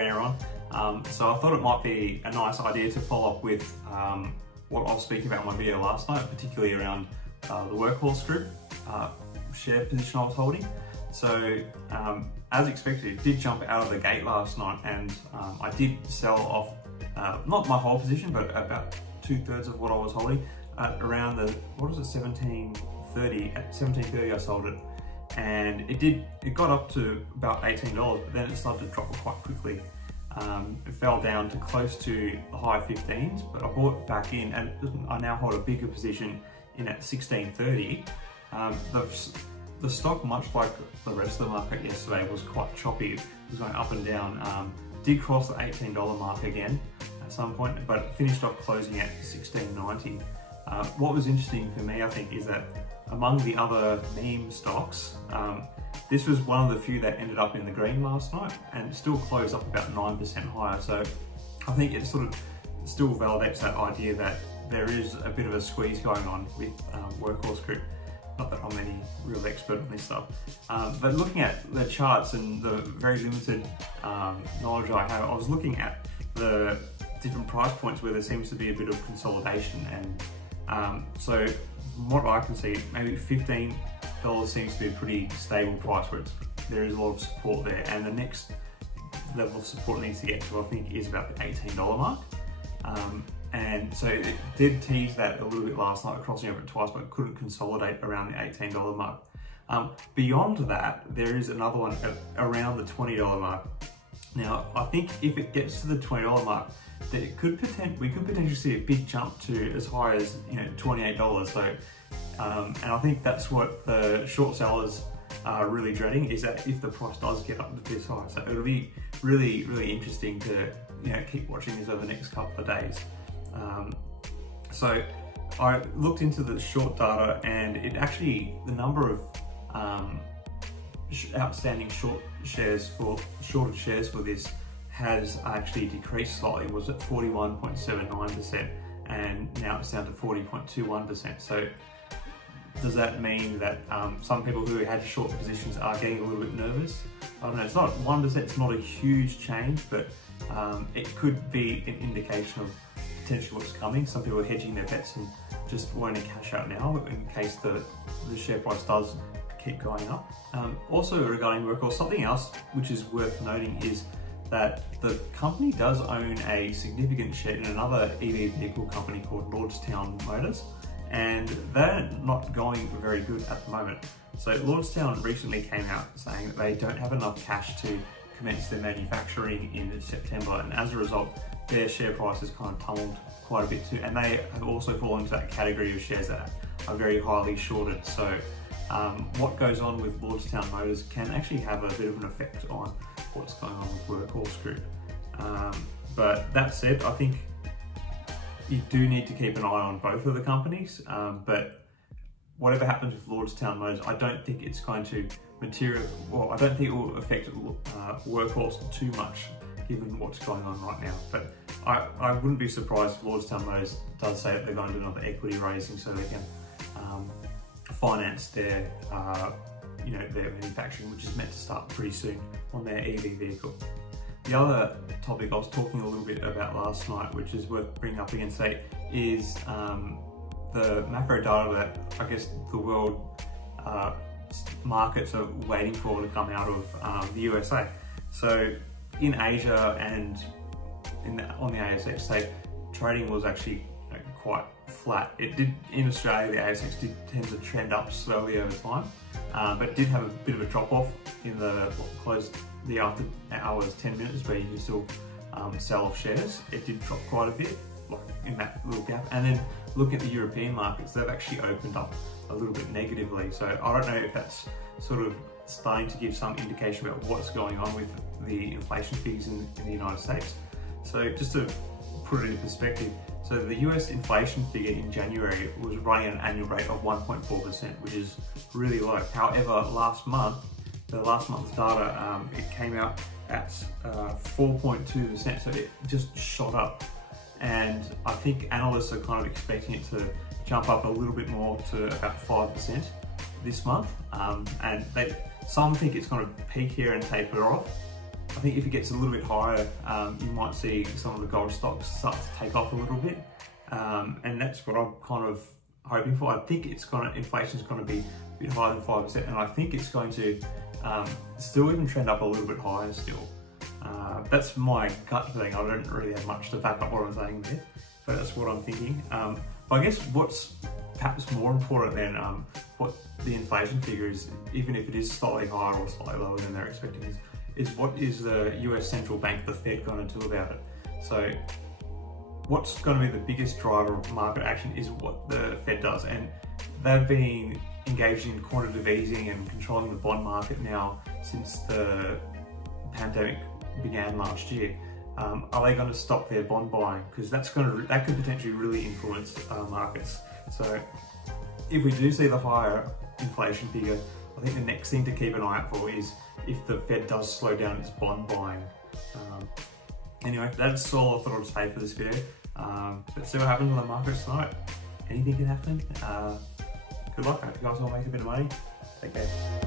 again, everyone. So I thought it might be a nice idea to follow up with what I was speaking about in my video last night, particularly around the Workhorse group share position I was holding. So as expected, it did jump out of the gate last night, and I did sell off, not my whole position, but about 2/3 of what I was holding at around the, what was it, 17.30. At 17.30 I sold it, and it got up to about $18, but then it started to drop quite quickly. It fell down to close to the high 15s, but I bought back in, and I now hold a bigger position in at 16.30. The stock, much like the rest of the market yesterday, was quite choppy. It was going up and down. Did cross the $18 mark again at some point, but it finished off closing at 16.90. What was interesting for me, I think, is that among the other meme stocks, this was one of the few that ended up in the green last night, and still closed up about 9% higher. So I think it sort of still validates that idea that there is a bit of a squeeze going on with Workhorse Group. Not that I'm any real expert on this stuff, but looking at the charts and the very limited knowledge I have, I was looking at the different price points where there seems to be a bit of consolidation, and so from what I can see, maybe $15 seems to be a pretty stable price where there is a lot of support there, and the next level of support it needs to get to, I think, is about the $18 mark. And so it did tease that a little bit last night, crossing over it twice, but couldn't consolidate around the $18 mark. Beyond that, there is another one around the $20 mark. Now, I think if it gets to the $20 mark, that we could potentially see a big jump to as high as, you know, $28. So, and I think that's what the short sellers are really dreading, is that if the price does get up to this high. So it'll be really, really interesting to, you know, keep watching this over the next couple of days. So I looked into the short data, and it actually, the number of outstanding shorted shares for this has actually decreased slightly. It was at 41.79%, and now it's down to 40.21%. So does that mean that some people who had short positions are getting a little bit nervous? I don't know, it's not 1%, it's not a huge change, but it could be an indication of potentially what's coming. Some people are hedging their bets and just wanting to cash out now in case the share price does keep going up. Also regarding Workhorse, something else which is worth noting is that the company does own a significant share in another EV vehicle company called Lordstown Motors, and they're not going very good at the moment. So Lordstown recently came out saying that they don't have enough cash to commence their manufacturing in September, and as a result, their share price has kind of tumbled quite a bit too, and they have also fallen into that category of shares that are very highly shorted. So what goes on with Lordstown Motors can actually have a bit of an effect on what's going on with Workhorse Group. But that said, I think you do need to keep an eye on both of the companies, but whatever happens with Lordstown Motors, I don't think it's going to I don't think it will affect Workhorse too much, given what's going on right now. But I wouldn't be surprised if Lordstown Motors does say that they're going to do another equity raising so they can finance their their manufacturing, which is meant to start pretty soon on their EV vehicle. The other topic I was talking a little bit about last night, which is worth bringing up again today, is the macro data that I guess the world markets are waiting for to come out of the USA. So in Asia and on the ASX, say, trading was actually quite flat. It did, in Australia, the ASX did tend to trend up slowly over time, but did have a bit of a drop off in the after hours 10 minutes where you can still sell off shares. It did drop quite a bit, like in that little gap. And then looking at the European markets, they've actually opened up a little bit negatively. So I don't know if that's sort of starting to give some indication about what's going on with the inflation figures in the United States. So just to put it in perspective, so the US inflation figure in January was running at an annual rate of 1.4%, which is really low. However, last month's data, it came out at 4.2%, so it just shot up. And I think analysts are kind of expecting it to jump up a little bit more to about 5% this month. And some think it's going to peak here and taper off. I think if it gets a little bit higher, you might see some of the gold stocks start to take off a little bit. And that's what I'm kind of hoping for. I think inflation's gonna be a bit higher than 5%, and I think it's going to still even trend up a little bit higher still. That's my gut feeling. I don't really have much to back up what I'm saying there, but that's what I'm thinking. But I guess what's perhaps more important than what the inflation figure is, even if it is slightly higher or slightly lower than they're expecting, is what is the US central bank, the Fed, going to do about it? So what's going to be the biggest driver of market action is what the Fed does, and they've been engaged in quantitative easing and controlling the bond market now since the pandemic began last year. Are they going to stop their bond buying? Because that could potentially really influence markets. So if we do see the higher inflation figure, I think the next thing to keep an eye out for is if the Fed does slow down its bond buying. Anyway, that's all I thought I'd say for this video. Let's see what happens on the markets tonight. Anything can happen. Good luck. I hope you guys all make a bit of money. Take care.